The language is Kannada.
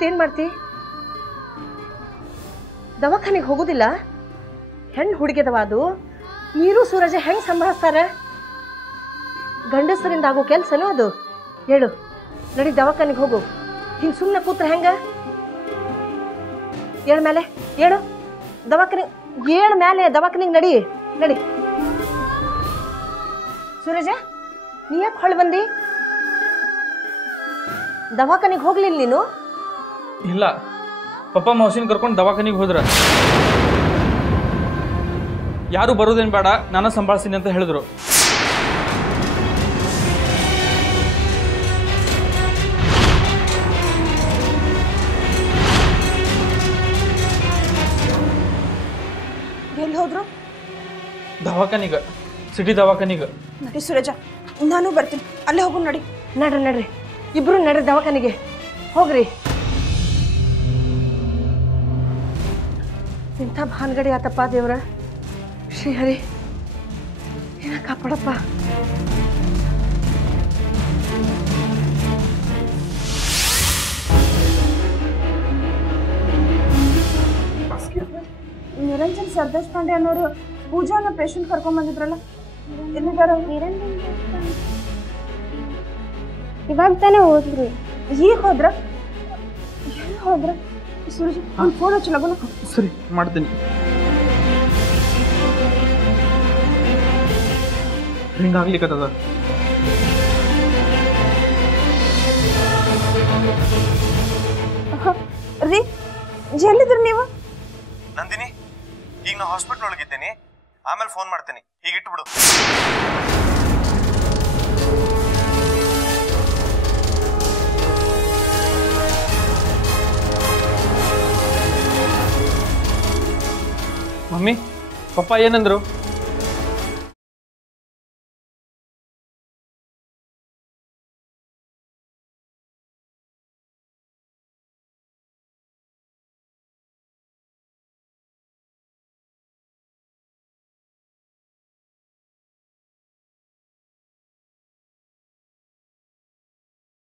ಕೂತ್ ಏನ್ ಮಾಡ್ತಿ? ದವಾಖಾನಿಗೆ ಹೋಗುದಿಲ್ಲ? ಹೆಣ್ಣು ಹುಡುಗಿದವ ಅದು. ನೀರು ಸೂರಜ ಹೆಂಗ್ ಸಂಭಾಳಿಸ್ತಾರ? ಗಂಡಸರಿಂದ ಆಗೋ ಕೆಲ್ಸನೂ ಅದು. ಹೇಳು, ನಡಿ ದವಾಖಾನಿಗೆ ಹೋಗು. ಹಿಂಗ್ ಸುಮ್ಮನೆ ಕೂತ್ರ ಹೆಂಗ? ಏಳ್ ಮೇಲೆ ಏಳು, ದವಾಖಾನೆ ಏಳ್ ಮೇಲೆ ದವಾಖಾನಿಗೆ ನಡಿ ನಡಿ. ಸೂರಜ, ನೀ ಯಾಕೆ ಹೊಳ ಬಂದಿ? ದವಾಖಾನಿಗೆ ಹೋಗ್ಲಿಲ್ಲ ನೀನು? ಇಲ್ಲ, ಪಪ್ಪ ಮೌಸಿನ ಕರ್ಕೊಂಡು ದವಾಖಾನಿಗೆ ಹೋದ್ರ. ಯಾರು ಬರೋದೇನು ಬೇಡ, ನಾನು ಸಂಭಾಳಿಸ್ತೀನಿ ಅಂತ ಹೇಳಿದ್ರು. ಎಲ್ಲಿ ಹೋದ್ರು? ದವಾಖಾನಿಗ, ಸಿಟಿ ದವಾಖಾನಿಗ. ನಡಿ ಸೂರಜ, ನಾನು ಬರ್ತೀನಿ. ಅಲ್ಲೇ ಹೋಗು. ನಡಿ ನಡ್ರಿ ನಡ್ರಿ, ಇಬ್ರು ನಡ್ರಿ ದವಾಖಾನಿಗೆ ಹೋಗ್ರಿ. ಇಂಥ ಭಾನ್ಗಡಿ ಆತಪ್ಪ ದೇವ್ರ. ಶ್ರೀಹರಿ, ಏನ ಕಾಪಾಡಪ್ಪ. ನಿರಂಜನ್ ಸರ್ದೇಶ್ ಪಾಂಡೆ ಅನ್ನೋರು ಪೂಜಾನ ಪೇಷಂಟ್ ಕರ್ಕೊಂಡ್ ಬಂದಿದ್ರಲ್ಲ, ಎಲ್ಲಿದಾರ? ಇವಾಗ ತಾನೇ ಹೋದ್ರು. ಈಗ ಹೋದ್ರ? ಎಲ್ಲಿ ಹೋದ್ರ? ಸೂರಜ್, ಒಂದು ಫೋನ್ ಹಚ್ಚು ಲಗುನ. ಸರಿ, ಮಾಡ್ತೀನಿ. ಹಿಂಗಾಗ್ಲಿಕ್ಕದ. ರೀ, ಎಲ್ಲಿದ್ರಿ ನೀವು? ನಂದಿನಿ, ಈಗ ನಾ ಹಾಸ್ಪಿಟಲ್ ಒಳಗಿದ್ದೇನೆ. ಆಮೇಲೆ ಫೋನ್ ಮಾಡ್ತೀನಿ. ಈಗ ಇಟ್ಬಿಡು. ಮಮ್ಮಿ, ಪಪ್ಪ ಏನಂದ್ರು?